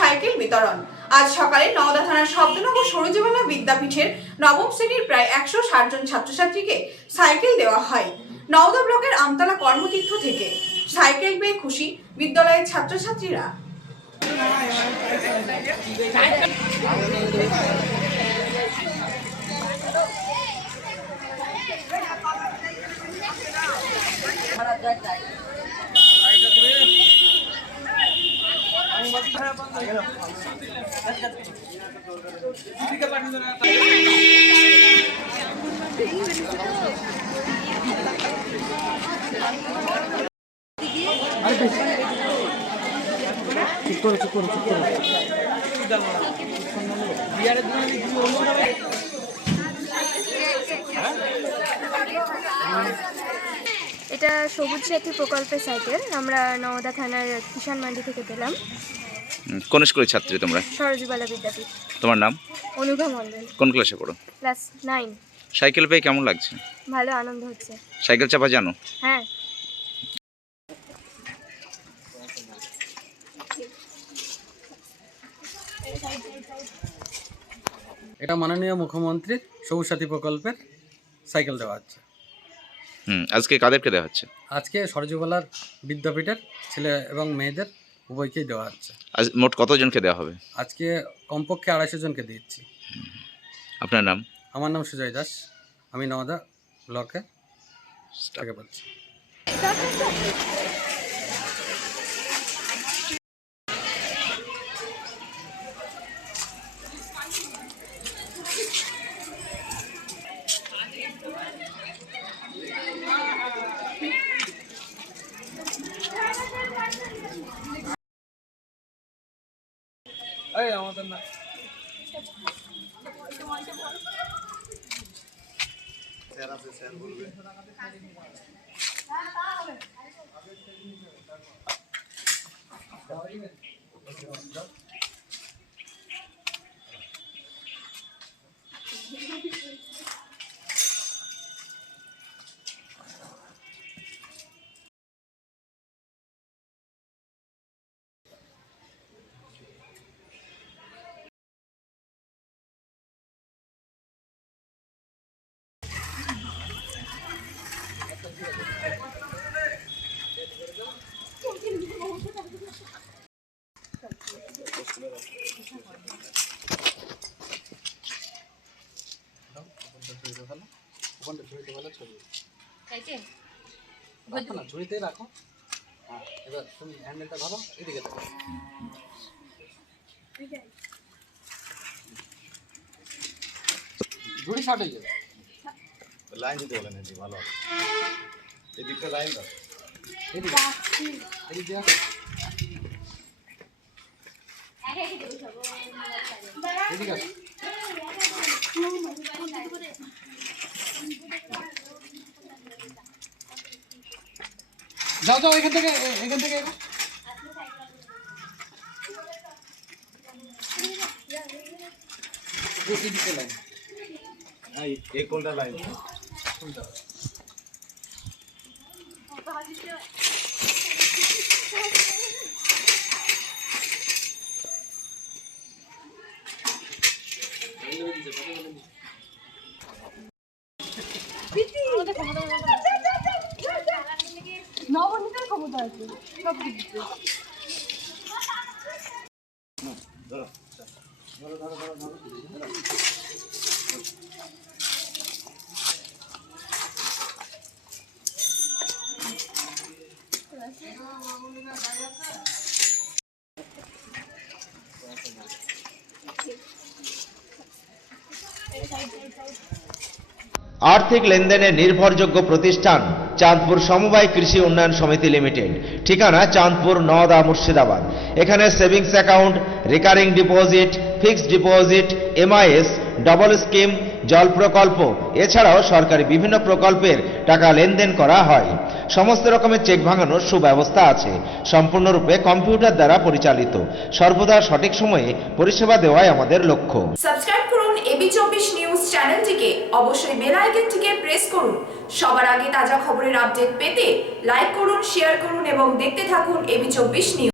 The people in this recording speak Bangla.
সাইকেল বিতরণ। আজ সকালে নওদা থানার শব্দনগর সরোজবালা বিদ্যাপীঠের নবম শ্রেণীর প্রায় 160 জন ছাত্রছাত্রীকে সাইকেল দেওয়া হয়। নওদা ব্লকের আমতলা কর্মতীর্থ থেকে সাইকেল পেয়ে খুশি বিদ্যালয়ের ছাত্রছাত্রীরা। এটা সবুজ সাথী প্রকল্পের সাইকেল আমরা নওদা থানার কিষান মান্ডি থেকে পেলাম। কোন স্কুলের ছাত্রী তোমরা? সরোজবালা বিদ্যাপীঠ। তোমার নাম? অনুভা মণ্ডল। কোন ক্লাসে পড়ো? ক্লাস 9। সাইকেল পেয়ে কেমন লাগছে? ভালো আনন্দ হচ্ছে। সাইকেল চাপা জানো? হ্যাঁ। এটা মাননীয় মুখ্যমন্ত্রীর সবুজ সাথী প্রকল্পের সাইকেল দেওয়া হচ্ছে। আজকে কাদেরকে দেওয়া হচ্ছে? আজকে সরোজবালার বিদ্যাপীঠের ছেলে এবং মেয়েদের উভয়কেই দেওয়া হচ্ছে। আজ মোট কতজনকে দেওয়া হবে? আজকে কমপক্ষে 250 জনকে দিচ্ছি। আপনার নাম? আমার নাম সুজয় দাস, আমি নওদা ব্লকে থেকে বলছি। আমাদের না ঝুড়িতে রাখো। এবার তুমি হ্যান্ডেলটা ধরো, এদিকে দেখো। ঝুড়ি শর্ট হয়ে যাবে। লাইন দিতে বলেন এদিকে ভালো হবে। এদিকটা লাইন দাও। এদিকে এদিকে এদিকে যাও যাও, এখান থেকে এদিকে লাইন। এই কোনটা লাইন? নবনীতের ক্ষমতা আছে সব কিছু। आर्थिक लेनदेने निर्भरयोग्य प्रतिष्ठान चाँदपुर समबाय कृषि उन्नयन समिति लिमिटेड। ठिकाना चाँदपुर नওদা मुर्शिदाबाद। एखाने savings account, recurring deposit, fixed deposit, MIS, double scheme, जल प्रकल्प एछाड़ाओ सरकारी विभिन्न प्रकल्पेर टाका लेनदेन करा हय। समस्त रकमेर चेक भांगानोर सुव्यवस्था आछे। सम्पूर्णरूपे कम्पिউটার द्वारा परिचालित। सर्वदा सठिक समये परिसेवा देওয়াই आमादेर लक्ष्य। সাবস্ক্রাইব করুন এবি24 নিউজ চ্যানেলটিকে, অবশ্যই বেল আইকনটিকে প্রেস করুন। সবার আগে তাজা খবরের আপডেট পেতে লাইক করুন, শেয়ার করুন এবং দেখতে থাকুন এবি24 নিউজ।